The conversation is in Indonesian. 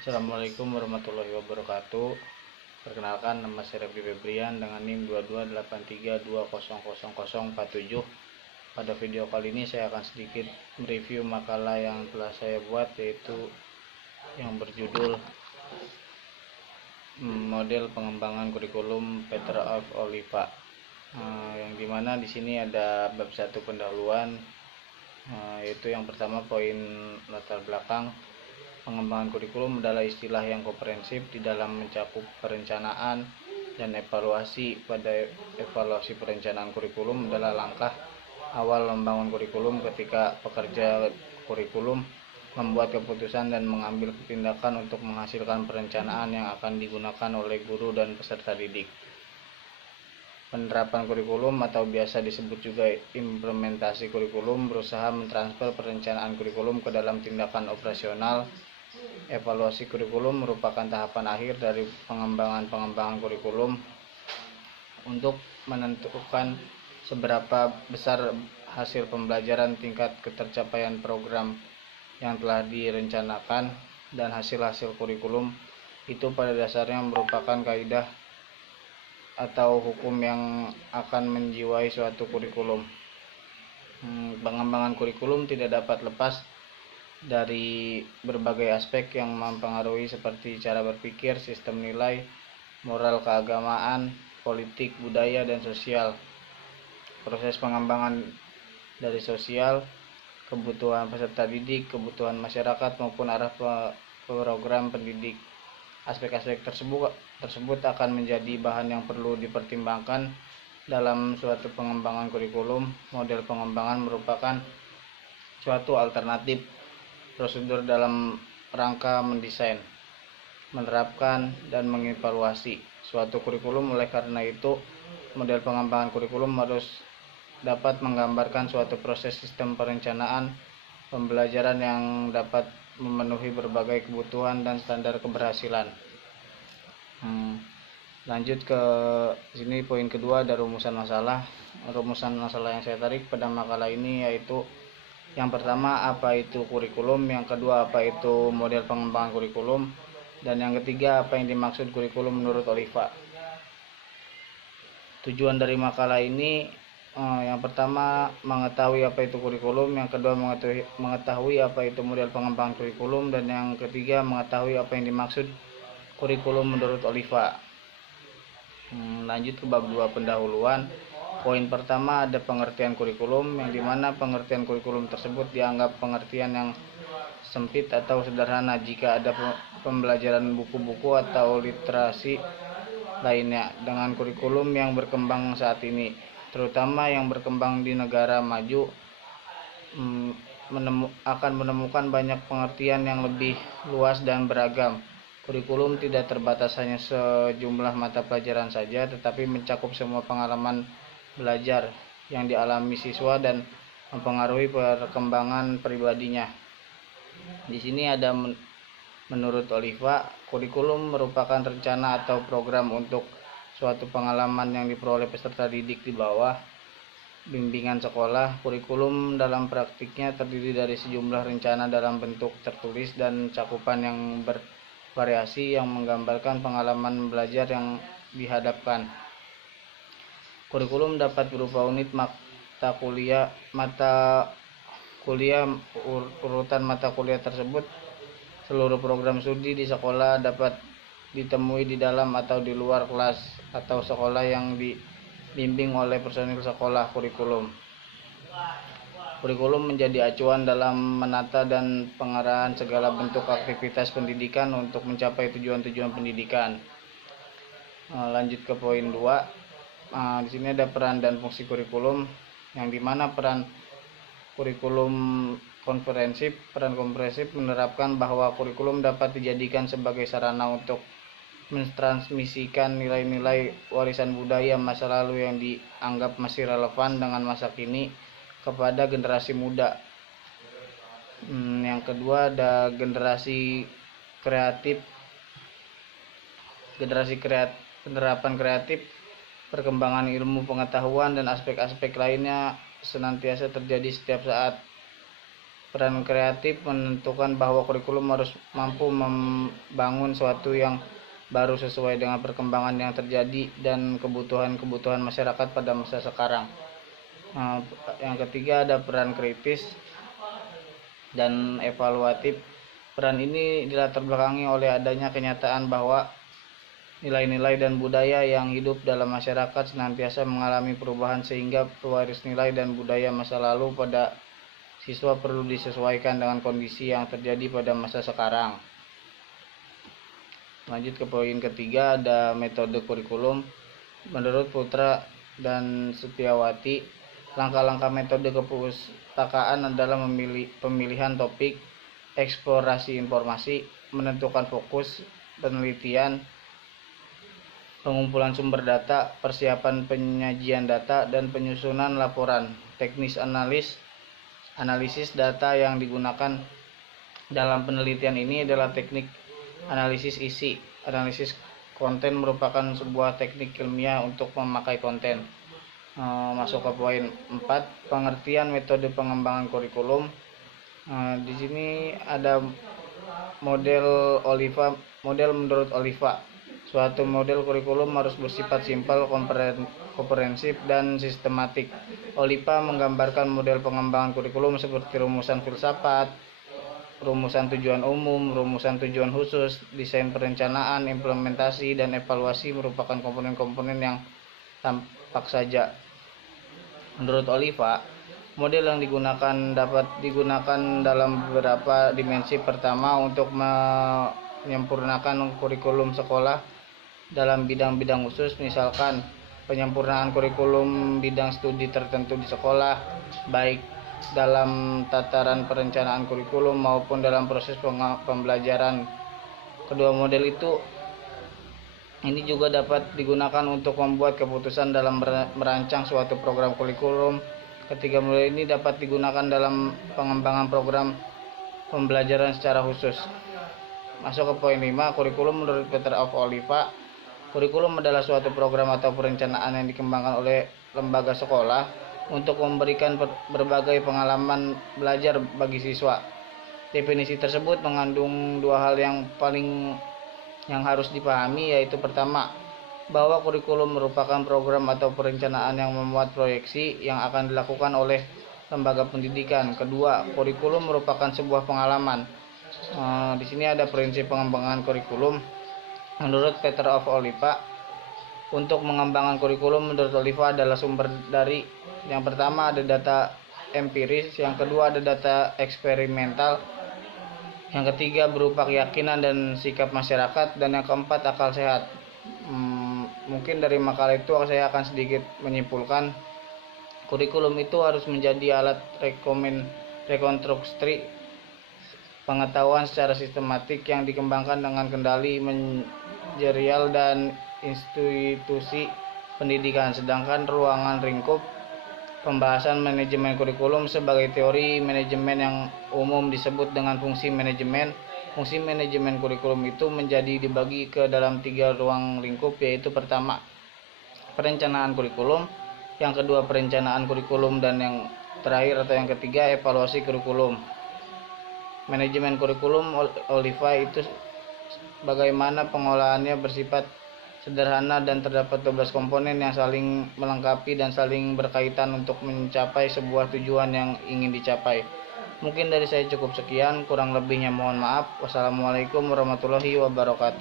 Assalamualaikum warahmatullahi wabarakatuh. Perkenalkan, nama saya Refdi Febrian dengan NIM 2283200047. Pada video kali ini saya akan sedikit mereview makalah yang telah saya buat, yaitu yang berjudul Model Pengembangan Kurikulum Peter F. Oliva. Yang dimana di sini ada bab 1 pendahuluan, yaitu yang pertama poin latar belakang. Pengembangan kurikulum adalah istilah yang komprehensif di dalam mencakup perencanaan dan evaluasi. Pada evaluasi perencanaan kurikulum adalah langkah awal membangun kurikulum ketika pekerja kurikulum membuat keputusan dan mengambil tindakan untuk menghasilkan perencanaan yang akan digunakan oleh guru dan peserta didik. Penerapan kurikulum atau biasa disebut juga implementasi kurikulum berusaha mentransfer perencanaan kurikulum ke dalam tindakan operasional. Evaluasi kurikulum merupakan tahapan akhir dari pengembangan kurikulum untuk menentukan seberapa besar hasil pembelajaran, tingkat ketercapaian program yang telah direncanakan, dan hasil-hasil kurikulum itu pada dasarnya merupakan kaidah atau hukum yang akan menjiwai suatu kurikulum. Pengembangan kurikulum tidak dapat lepas dari berbagai aspek yang mempengaruhi seperti cara berpikir, sistem nilai, moral keagamaan, politik, budaya, dan sosial. Proses pengembangan dari sosial, kebutuhan peserta didik, kebutuhan masyarakat, maupun arah program pendidik. Aspek-aspek tersebut akan menjadi bahan yang perlu dipertimbangkan dalam suatu pengembangan kurikulum. Model pengembangan merupakan suatu alternatif prosedur dalam rangka mendesain, menerapkan, dan mengevaluasi suatu kurikulum. Oleh karena itu, model pengembangan kurikulum harus dapat menggambarkan suatu proses sistem perencanaan pembelajaran yang dapat memenuhi berbagai kebutuhan dan standar keberhasilan. Lanjut ke sini, poin kedua ada rumusan masalah. Rumusan masalah yang saya tarik pada makalah ini yaitu yang pertama, apa itu kurikulum, yang kedua, apa itu model pengembangan kurikulum, dan yang ketiga, apa yang dimaksud kurikulum menurut Oliva. Tujuan dari makalah ini, yang pertama mengetahui apa itu kurikulum, yang kedua mengetahui apa itu model pengembangan kurikulum, dan yang ketiga mengetahui apa yang dimaksud kurikulum menurut Oliva. Lanjut ke bab 2 pendahuluan. Poin pertama ada pengertian kurikulum, yang dimana pengertian kurikulum tersebut dianggap pengertian yang sempit atau sederhana jika ada pembelajaran buku-buku atau literasi lainnya dengan kurikulum yang berkembang saat ini, terutama yang berkembang di negara maju, akan menemukan banyak pengertian yang lebih luas dan beragam. Kurikulum tidak terbatas hanya sejumlah mata pelajaran saja, tetapi mencakup semua pengalaman belajar yang dialami siswa dan mempengaruhi perkembangan pribadinya. Di sini ada menurut Oliva, kurikulum merupakan rencana atau program untuk suatu pengalaman yang diperoleh peserta didik di bawah bimbingan sekolah. Kurikulum dalam praktiknya terdiri dari sejumlah rencana dalam bentuk tertulis dan cakupan yang bervariasi yang menggambarkan pengalaman belajar yang dihadapkan. Kurikulum dapat berupa unit mata kuliah. Urutan mata kuliah tersebut seluruh program studi di sekolah dapat ditemui di dalam atau di luar kelas atau sekolah yang dibimbing oleh personil sekolah. Kurikulum menjadi acuan dalam menata dan pengarahan segala bentuk aktivitas pendidikan untuk mencapai tujuan-tujuan pendidikan. Lanjut ke poin 2. Di sini ada peran dan fungsi kurikulum, yang dimana peran kurikulum komprehensif. Peran komprehensif menerapkan bahwa kurikulum dapat dijadikan sebagai sarana untuk mentransmisikan nilai-nilai warisan budaya masa lalu yang dianggap masih relevan dengan masa kini kepada generasi muda. Yang kedua ada generasi kreatif. Penerapan kreatif, perkembangan ilmu pengetahuan dan aspek-aspek lainnya senantiasa terjadi setiap saat. Peran kreatif menentukan bahwa kurikulum harus mampu membangun suatu yang baru sesuai dengan perkembangan yang terjadi dan kebutuhan-kebutuhan masyarakat pada masa sekarang. Yang ketiga ada peran kritis dan evaluatif. Peran ini dilatar belakangi oleh adanya kenyataan bahwa nilai-nilai dan budaya yang hidup dalam masyarakat senantiasa mengalami perubahan, sehingga pewaris nilai dan budaya masa lalu pada siswa perlu disesuaikan dengan kondisi yang terjadi pada masa sekarang. Lanjut ke poin ketiga, ada metode kurikulum. Menurut Putra dan Setiawati, langkah-langkah metode kepustakaan adalah pemilihan topik, eksplorasi informasi, menentukan fokus penelitian, pengumpulan sumber data, persiapan penyajian data, dan penyusunan laporan. Teknis analisis data yang digunakan dalam penelitian ini adalah teknik analisis isi. Analisis konten merupakan sebuah teknik ilmiah untuk memakai konten. Masuk ke poin 4, pengertian metode pengembangan kurikulum. Di sini ada model menurut Oliva. Suatu model kurikulum harus bersifat simpel, komprehensif, dan sistematik. Oliva menggambarkan model pengembangan kurikulum seperti rumusan filsafat, rumusan tujuan umum, rumusan tujuan khusus, desain perencanaan, implementasi, dan evaluasi merupakan komponen-komponen yang tampak saja. Menurut Oliva, model yang digunakan dapat digunakan dalam beberapa dimensi. Pertama, untuk menyempurnakan kurikulum sekolah dalam bidang-bidang khusus, misalkan penyempurnaan kurikulum bidang studi tertentu di sekolah, baik dalam tataran perencanaan kurikulum maupun dalam proses pembelajaran. Kedua model ini juga dapat digunakan untuk membuat keputusan dalam merancang suatu program kurikulum. Ketiga model ini dapat digunakan dalam pengembangan program pembelajaran secara khusus. Masuk ke poin 5, kurikulum menurut Peter of Oliva. Kurikulum adalah suatu program atau perencanaan yang dikembangkan oleh lembaga sekolah untuk memberikan berbagai pengalaman belajar bagi siswa. Definisi tersebut mengandung dua hal yang harus dipahami, yaitu pertama, bahwa kurikulum merupakan program atau perencanaan yang memuat proyeksi yang akan dilakukan oleh lembaga pendidikan. Kedua, kurikulum merupakan sebuah pengalaman. Di sini ada prinsip pengembangan kurikulum. Menurut Peter of Oliva, untuk mengembangkan kurikulum menurut Oliva adalah sumber dari yang pertama ada data empiris, yang kedua ada data eksperimental, yang ketiga berupa keyakinan dan sikap masyarakat, dan yang keempat akal sehat. Mungkin dari makalah itu saya akan sedikit menyimpulkan, kurikulum itu harus menjadi alat rekonstruksi pengetahuan secara sistematik yang dikembangkan dengan kendali manajerial dan institusi pendidikan. Sedangkan ruangan lingkup pembahasan manajemen kurikulum sebagai teori manajemen yang umum disebut dengan fungsi manajemen. Fungsi manajemen kurikulum itu menjadi dibagi ke dalam 3 ruang lingkup, yaitu pertama, perencanaan kurikulum, yang kedua perencanaan kurikulum, dan yang terakhir atau yang ketiga evaluasi kurikulum. Manajemen kurikulum Oliva itu bagaimana pengolahannya bersifat sederhana dan terdapat 12 komponen yang saling melengkapi dan saling berkaitan untuk mencapai sebuah tujuan yang ingin dicapai. Mungkin dari saya cukup sekian, kurang lebihnya mohon maaf. Wassalamualaikum warahmatullahi wabarakatuh.